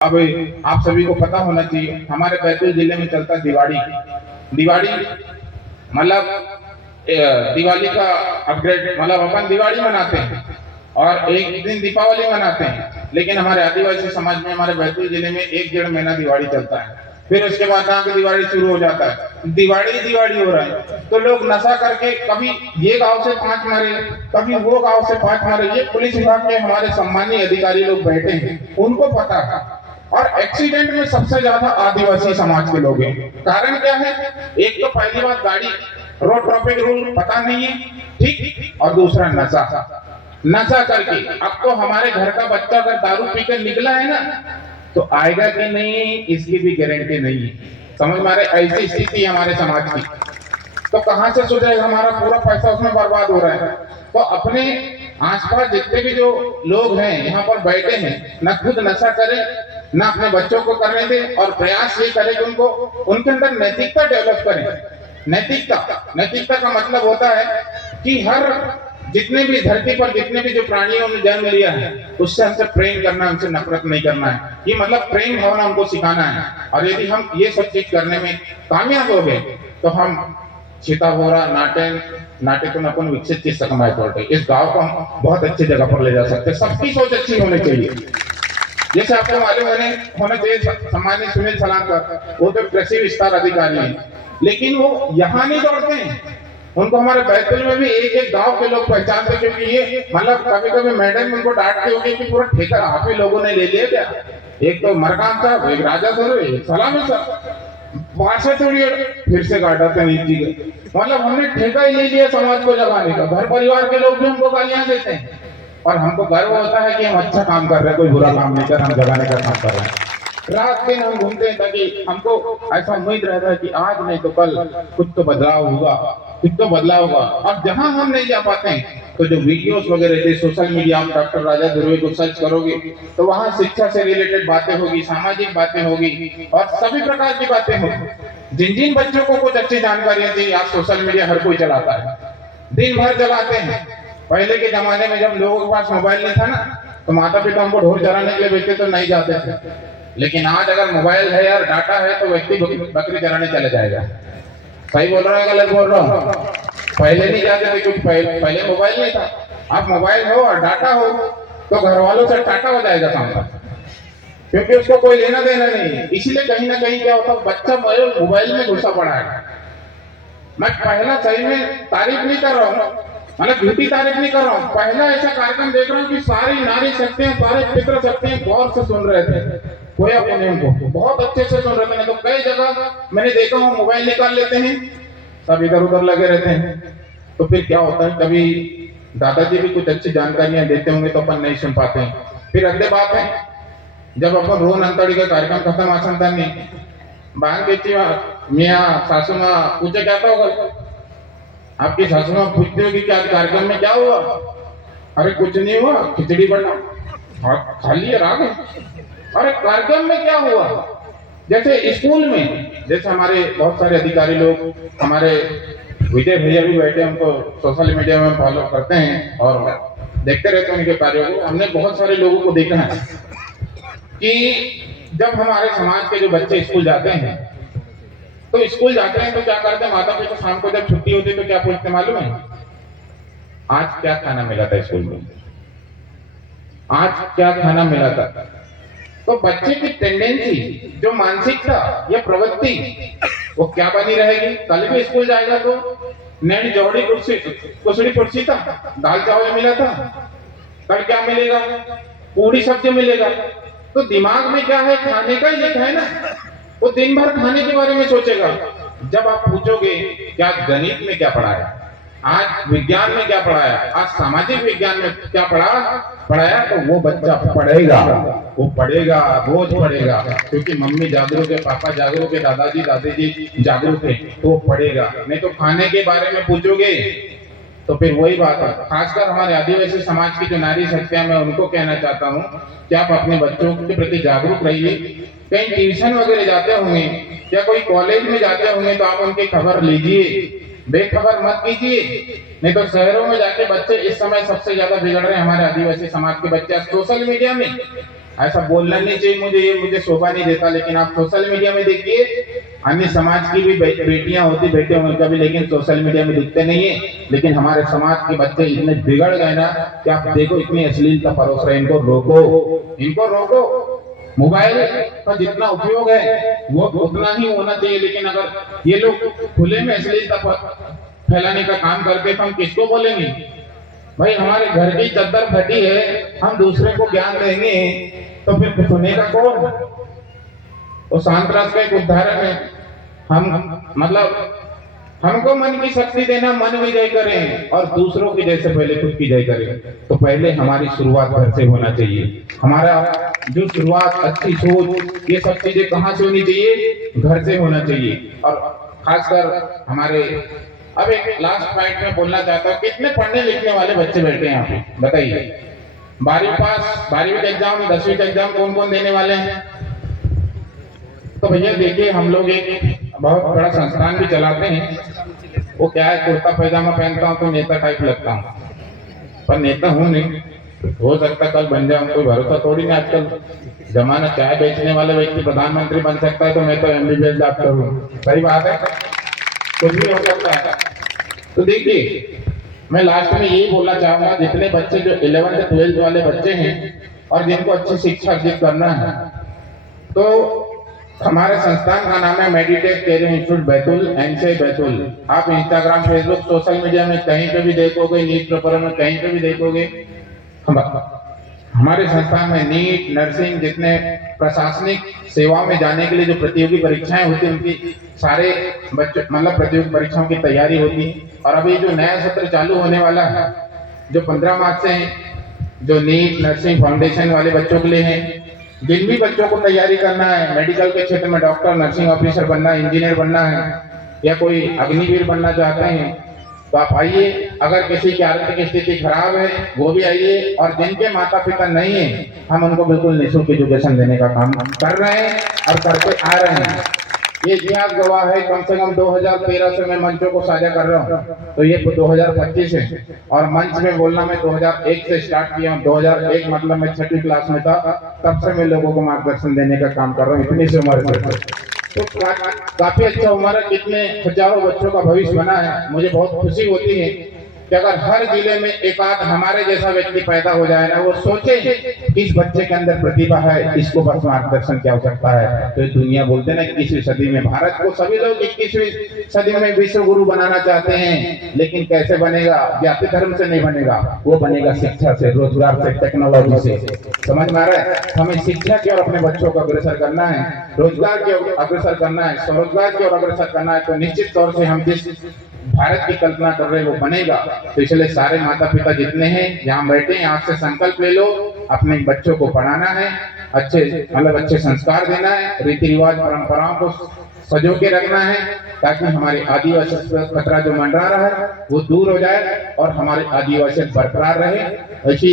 अब आप सभी को पता होना चाहिए, हमारे बैतूल जिले में चलता है दिवाली। दिवाली मतलब दिवाली का अपग्रेड, मतलब अपन दिवाली मनाते हैं और एक दिन दीपावली मनाते हैं। लेकिन हमारे आदिवासी समाज में, हमारे बैतूल जिले में 1-1.5 महीना दिवाली चलता है। फिर उसके बाद आगे दिवाली शुरू हो जाता है, दिवाली दिवाली हो रहा है तो लोग नशा करके कभी ये गांव से 5 मारे, कभी वो गांव से 5 मारे। ये पुलिस विभाग के हमारे सम्मानीय अधिकारी लोग बैठे हैं, उनको पता है। और एक्सीडेंट में सबसे ज्यादा आदिवासी समाज के लोग हैं। कारण क्या है? एक तो पहली बात, गाड़ी रोड ट्रैफिक रूल पता नहीं है, ठीक, और दूसरा नशा। नशा करके अब तो हमारे घर का बच्चा अगर दारू पीकर निकला है ना, तो आएगा कि नहीं इसकी भी गारंटी नहीं है। समझ मारे, ऐसी स्थिति है हमारे समाज की। तो कहां से सुधरेगा? हमारा पूरा पैसा उसमें बर्बाद हो रहा है। तो अपने आसपास जितने भी जो लोग हैं यहाँ पर बैठे हैं, न खुद नशा करें, न अपने बच्चों को करने दें, और प्रयास ये करें कि उनको, उनके अंदर नैतिकता डेवलप करें। नैतिकता का मतलब होता है कि हर जितने भी धरती पर जितने भी जो प्राणियों ने जन्म लिया है, उससे हमसे प्रेम करना है, उनसे नफरत नहीं करना है। ये मतलब प्रेम भावना उनको सिखाना है। और यदि हम ये सब चीज करने में कामयाब हो गए तो हम सीताभोरा नाट्य अपन विकसित चीज सकमाए पड़ते, इस गांव को हम बहुत अच्छी जगह पर ले जा सकते। सबकी सोच अच्छी होनी चाहिए। जैसे आपको मालूम होना चाहिए, सम्मानित सुनील सलामकर, वो तो कृषि विस्तार अधिकारी हैं, लेकिन वो यहाँ नहीं दौड़ते हैं। उनको हमारे बैतूल में भी एक एक गांव के लोग पहचानते, क्योंकि ये मतलब कभी कभी मैडम उनको डांटते होंगे कि पूरा ठेका आप ही लोगों ने ले लिया क्या? एक तो मरकाम साहब, एक राजा सर, एक सलामी साहब, वहां से थोड़ी फिर से काटाते हैं जी के। मतलब हमने ठेका ही ले लिया समाज को जगाने का। घर परिवार के लोग भी हमको गालियां देते हैं और हमको गर्व होता है कि हम अच्छा काम कर रहे हैं, कोई बुरा काम नहीं कर, हम जगाने का काम कर रहे हैं। रात दिन हम घूमते हैं ताकि हमको ऐसा उम्मीद रहता है कि आज नहीं तो कल कुछ तो बदलाव होगा, कुछ तो बदलाव होगा। और जहां हम नहीं जा पाते हैं तो जो वीडियोस वगैरह थे सोशल मीडिया, आप डॉक्टर राजा दुर्वे को सर्च करोगे तो वहां शिक्षा से रिलेटेड बातें होगी, सामाजिक बातें होगी और सभी प्रकार की बातें होगी। जिन जिन बच्चों को कुछ अच्छी जानकारियां थी, आज सोशल मीडिया हर कोई चलाता है, दिन भर चलाते हैं। पहले के जमाने में जब लोगों के पास मोबाइल नहीं था ना, तो माता पिता हमको ढोर चराने के लिए भेजते तो नहीं जाते थे। लेकिन आज अगर मोबाइल है और डाटा है तो व्यक्ति बकरी चराने चले जाएगा। सही बोल रहा है गलत बोल रहा हूँ? पहले नहीं जाते थे क्योंकि पहले मोबाइल नहीं था। अब मोबाइल हो और डाटा हो तो घर वालों से टाटा हो जाएगा सामने, क्योंकि उसको कोई लेना देना नहीं है। इसीलिए कहीं ना कहीं क्या होता है, बच्चा मोबाइल में घुसा पड़ा है। मैं पहला सही में तारीफ नहीं कर रहा हूँ, मतलब झूठी तारीफ नहीं कर रहा हूँ, पहला ऐसा कार्यक्रम देख रहा हूँ कि सारी नारी शक्तियां, सारे पितृ शक्तियां गौर से सुन रहे थे, खोया पुण्यम को बहुत अच्छे से सुन रहे थे। नहीं तो कई जगह मैंने देखा हूँ मोबाइल निकाल लेते हैं, सब इधर उधर लगे रहते हैं। तो फिर क्या होता है, कभी दादाजी भी कुछ अच्छी जानकारियां देते होंगे तो अपन नहीं सुन पाते हैं। फिर अगले बात है, जब अपन रोन अंतड़ी का कार्यक्रम खत्म आसन था नहीं, बांग बेची मियाँ सासू माँ पूछे क्या था होगा, आपकी सासू माँ पूछते हो कि क्या कार्यक्रम में क्या हुआ? अरे कुछ नहीं हुआ, खिचड़ी बना और खा लिया आ गए। अरे कार्यक्रम में क्या हुआ? जैसे स्कूल में, जैसे हमारे बहुत सारे अधिकारी लोग, हमारे विजय भैया भी बैठे, हमको सोशल मीडिया में फॉलो करते हैं और देखते रहते हैं उनके कार्यों को। हमने बहुत सारे लोगों को देखा है कि जब हमारे समाज के जो बच्चे स्कूल जाते हैं तो क्या करते हैं, माता पिता शाम को जब छुट्टी होती है तो क्या पूछते मालूम है? आज क्या खाना मिला था स्कूल में, आज क्या खाना मिला था? तो बच्चे की टेंडेंसी, जो मानसिकता या प्रवृत्ति, वो क्या बनी रहेगी? कल भी स्कूल जाएगा तो नैन जौड़ी कुसड़ी कुर्सी था, दाल चावल मिला था, कल क्या मिलेगा? पूरी सब्जी मिलेगा। तो दिमाग में क्या है, खाने का ही लिखा है ना, वो दिन भर खाने के बारे में सोचेगा। जब आप पूछोगे क्या गणित में क्या पढ़ाया, आज विज्ञान में क्या पढ़ाया, आज सामाजिक विज्ञान में क्या पढ़ाया, तो वो बच्चा पढ़ेगा, रोज पढ़ेगा, क्योंकि मम्मी जागरूक है, पापा जागरूक है, दादाजी दादी जागरूक है, तो वो पढ़ेगा। नहीं तो खाने के बारे में पूछोगे तो फिर वही बात है। खासकर हमारे आदिवासी समाज की जो नारी शक्तियां, मैं उनको कहना चाहता हूँ कि आप अपने बच्चों के प्रति जागरूक रहिए। कहीं ट्यूशन वगैरह जाते होंगे या कोई कॉलेज में जाते होंगे तो आप उनकी खबर लीजिए, बेखबर मत कीजिए। नहीं तो शहरों में जाके बच्चे इस समय सबसे ज्यादा बिगड़ रहे हैं, हमारे आदिवासी समाज के बच्चे सोशल मीडिया में ऐसा बोलना नहीं चाहिए मुझे, ये मुझे शोभा नहीं देता, लेकिन आप सोशल मीडिया में देखिए, अन्य समाज की भी बेटियां होती, बेटे उनका भी, लेकिन सोशल मीडिया में दिखते नहीं है। लेकिन हमारे समाज के बच्चे इतने बिगड़ गए ना कि आप देखो इतनी अश्लीलता परोस रहे हैं। इनको रोको, इनको रोको। मोबाइल का जितना उपयोग है वो उतना ही होना चाहिए, लेकिन अगर ये लोग खुले में अश्लीलता फैलाने का काम करते तो हम किसको बोलेंगे? भाई हमारे घर की चद्दर फटी है, हम दूसरे को ज्ञान देंगे तो फिर सुनेगा कौन? तो शांतराज का एक उदाहरण है। हम मतलब हमको मन की शक्ति देना, मन विजय करें और दूसरों की जैसे पहले खुद की जय करें। तो पहले हमारी शुरुआत घर से होना चाहिए। हमारा जो शुरुआत, अच्छी सोच, ये सब चीजें कहाँ से होनी चाहिए? घर से होना चाहिए। और खासकर हमारे, अब एक लास्ट पॉइंट में बोलना चाहता हूँ, कितने पढ़ने लिखने वाले बच्चे बैठे हैं यहाँ पे बताइए? 12वीं पास, 12वीं का एग्जाम, 10वीं का एग्जाम कौन कौन देने वाले हैं? तो भैया देखिए, हम लोग एक बहुत बड़ा संस्थान भी चलाते हैं। वो क्या है, कुर्ता पैजामा पहनता हूँ तो नेता टाइप लगता हूँ, पर नेता हूँ नहीं। हो सकता कल बन जाऊं, कोई भरोसा थोड़ी नहीं। आजकल जमाना, चाय बेचने वाले व्यक्ति प्रधानमंत्री बन सकता है, तो मैं तो MBBS डॉक्टर हूँ। सही बात है, कुछ भी हो सकता है। तो देखिए, मैं लास्ट में यही बोलना चाहूंगा, जितने बच्चे जो 11th 12th वाले बच्चे हैं और जिनको अच्छी शिक्षा अर्जित करना है, तो हमारे संस्थान का नाम है Meditech career institute Betul, NCI Betul. आप इंस्टाग्राम, फेसबुक, सोशल मीडिया में कहीं पे भी देखोगे, न्यूज पेपर में कहीं पे भी देखोगे, हमारे संस्थान में नीट, नर्सिंग, जितने प्रशासनिक सेवाओं में जाने के लिए जो प्रतियोगी परीक्षाएं होती हैं, उनकी सारे बच्चों मतलब प्रतियोगी परीक्षाओं की तैयारी होती है। और अभी जो नया सत्र चालू होने वाला है, जो 15 मार्च से है, जो नीट, नर्सिंग फाउंडेशन वाले बच्चों के लिए है, जिन भी बच्चों को तैयारी करना है, मेडिकल के क्षेत्र में डॉक्टर, नर्सिंग ऑफिसर बनना है, इंजीनियर बनना है, या कोई अग्निवीर बनना चाहते हैं, तो आप आइए। अगर किसी की आर्थिक स्थिति खराब है वो भी आइए, और जिनके माता पिता नहीं है, हम उनको बिल्कुल निःशुल्क एजुकेशन देने का काम कर रहे हैं और करते आ रहे हैं। ये इतिहास गवाह है, कम से कम 2013 से मैं मंचों को साझा कर रहा हूँ, तो ये 2025 है। और मंच में बोलना मैं 2001 से स्टार्ट किया हूँ। 2001 मतलब मैं 6वीं क्लास में था, तब से मैं लोगों को मार्गदर्शन देने का काम कर रहा हूँ, इतनी सी उम्र से। तो काफी अच्छा उम्र है, कितने हजारों बच्चों का भविष्य बना है। मुझे बहुत खुशी होती है कि अगर हर जिले में एक आध हमारे जैसा व्यक्ति पैदा हो जाए ना, वो सोचे कि इस बच्चे के अंदर प्रतिभा है, इसको बस मार्गदर्शन की आवश्यकता है। तो दुनिया बोलते ना 21वीं सदी में, भारत को सभी लोग 21वीं सदी में विश्व गुरु बनाना चाहते हैं, लेकिन कैसे बनेगा? जाति धर्म से नहीं बनेगा, वो बनेगा शिक्षा से, रोजगार से, टेक्नोलॉजी से। समझ में आ रहा है? हमें शिक्षा की ओर अपने बच्चों को अग्रसर करना है, रोजगार की ओर अग्रसर करना है, स्वरोजगार की ओर अग्रसर करना है। तो निश्चित तौर से हम जिस भारत की कल्पना कर रहे हैं वो बनेगा। तो इसलिए सारे माता पिता जितने हैं यहाँ बैठे हैं, आपसे संकल्प ले लो, अपने बच्चों को पढ़ाना है, अच्छे अच्छे संस्कार देना है, रीति रिवाज परंपराओं को सजो के रखना है, ताकि हमारे आदिवासी खतरा जो मंडरा रहा है वो दूर हो जाए और हमारे आदिवासी बरकरार रहे। ऐसी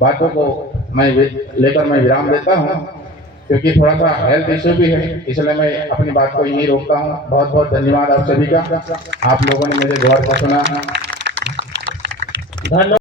बातों को मैं लेकर मैं विराम देता हूँ, क्योंकि थोड़ा सा हेल्थ इश्यू भी है, इसलिए मैं अपनी बात को यहीं रोकता हूँ। बहुत बहुत धन्यवाद आप सभी का, आप लोगों ने मुझे गौर से सुना। धन्यवाद।